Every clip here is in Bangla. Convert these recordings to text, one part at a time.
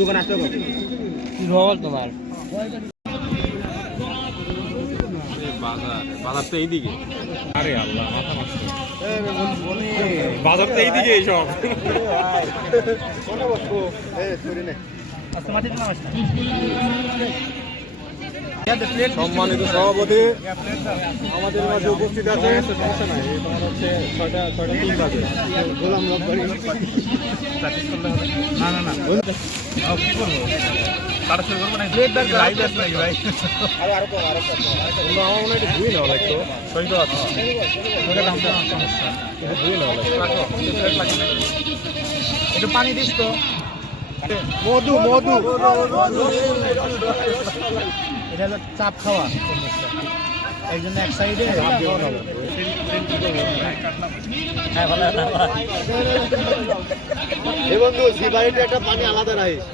দোকান আসতে তোমার বাজার তো এইদিকে। আরে আল্লাহ মাথা নষ্ট, বাজার তো এইদিকে এইসব। সম্মানিত সভাপতি আমাদের মাঝে উপস্থিত আছে। সমস্যা নাই, তোমার হচ্ছে 6টা 3 বাজে। গোলাম রব্বানি না না না কি করবো, কাটা শুরু করবো না, লাইভ আছে নাকি ভাই? আরো কম আমার মনে হয় ধুয়ে নেওয়া লাগতো। সই তো আছে, সমস্যা ধুয়ে নেওয়া লাগতো। একটু পানি দিস তো। মধু মধু এটা হলো চাপ খাওয়া, এই জন্য এক সাইডে বন্ধু সিবারিতে একটা পানি আলাদা রাখিস।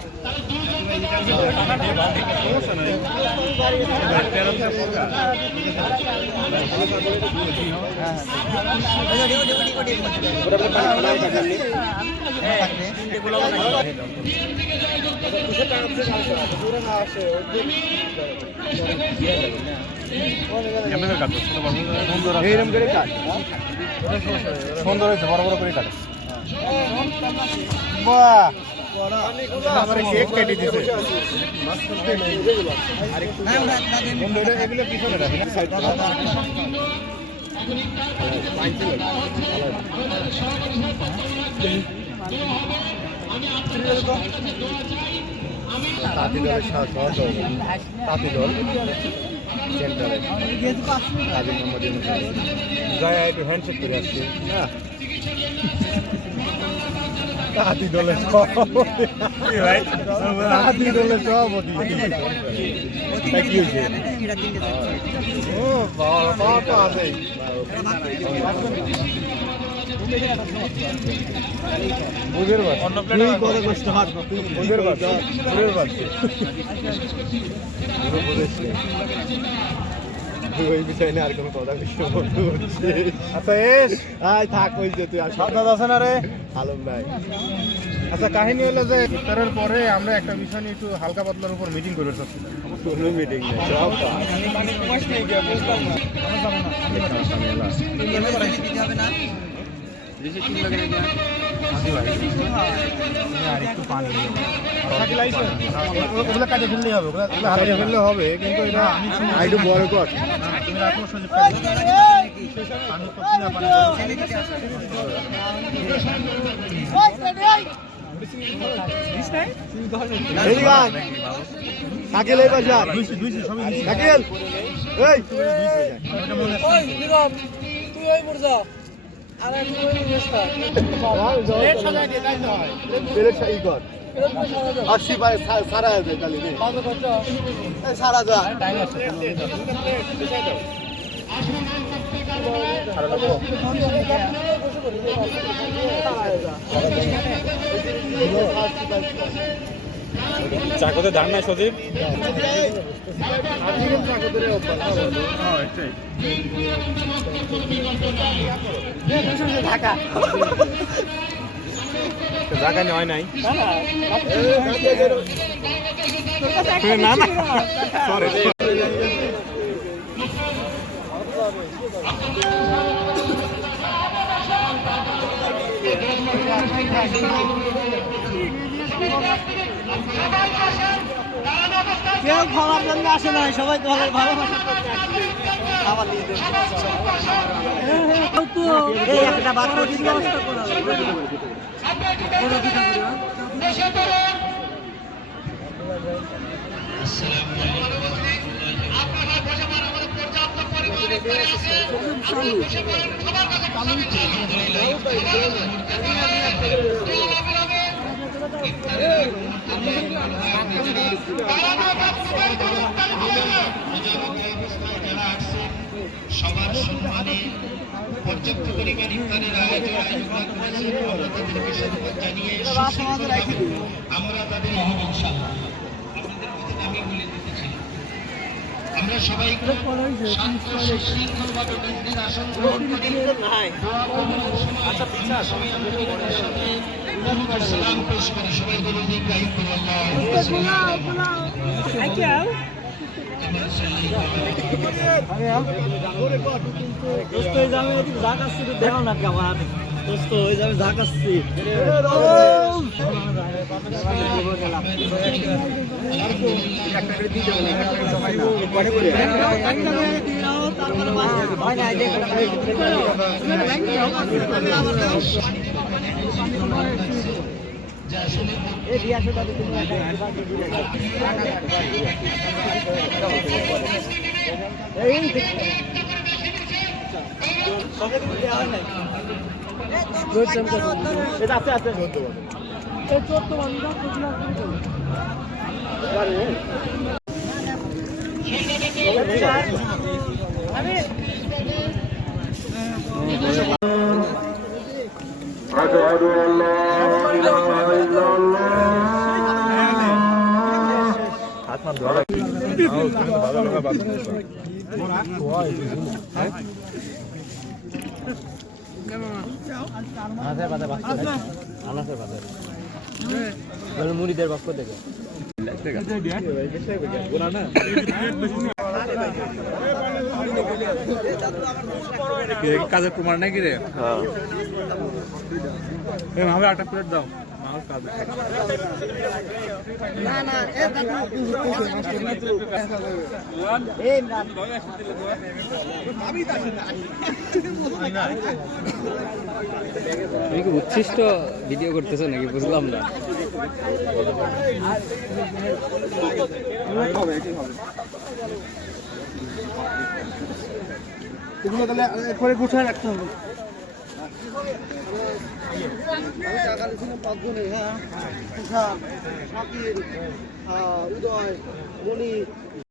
সুন্দর হয়েছে, বড় বড় করে কাটে। বাহ, কেক কেটে দিতে এগুলো পিছনে তাঁতিদলের তাঁতিদল সেন্টারে কাজী মোহাম্মদ ইউনূস যায় একটু হ্যান্ডশেক করে আসছি। হ্যাঁ, তাঁতিদলের সভাপতি, তাঁতিদলের সভাপতি কি হয়েছে? ও বাবা তো আছে বুঝের বাদ, অন্য প্লেট বড় কষ্ট হাত বুঝের বাদ, বুঝের বাদ ওই বিষয় নিয়ে আর কোনো কথা বিষয় বলতে বলছি। আচ্ছা এস আয় থাক, ওই যে তুই আর সাদা আছে না রে আলম ভাই। আচ্ছা কাহিনী হলো যে ইফতারের পরে আমরা একটা বিষয় নিয়ে একটু হালকা পাতলার উপর মিটিং করে চাচ্ছিলাম। কোনো মিটিং নেই, ওগুলো কাটে ফেললেই হবে, কাটে ফেললে হবে, কিন্তু এটা একটু বড় কর। সারা যায় চাকতে ধান নাই সজীব জায়গা নেওয়া নাই না না সরি কেউ খাওয়ার জন্য আসে না, সবাই তো ভালোবাসা খাবার নিয়ে একটা বাচ্চা সবার সম্মানে পর্যাপ্ত পরিমাণ ইফতারের আয়োজন জানিয়ে আমরা তাদের ইনশাআল্লাহ আপনাদের আমি বলে দিতে চাই আমরা সবাই শান্ত সুশৃঙ্খলভাবে নিজ নিজ আসন গ্রহণ করে সালাম পেশ করে সবাই বলুন ইব্রাহিম أشهد أن لا إله إلا الله মুড়িদের পক্ষ থেকে কাজের প্রমাণ নাকি রে? আমাকে একটা প্লেট দাও। তুমি কি উচ্ছিষ্ট ভিডিও করতেছো নাকি বুঝলাম না। এগুলো তাহলে করে গুছিয়ে রাখতে হবে। উদয় মণি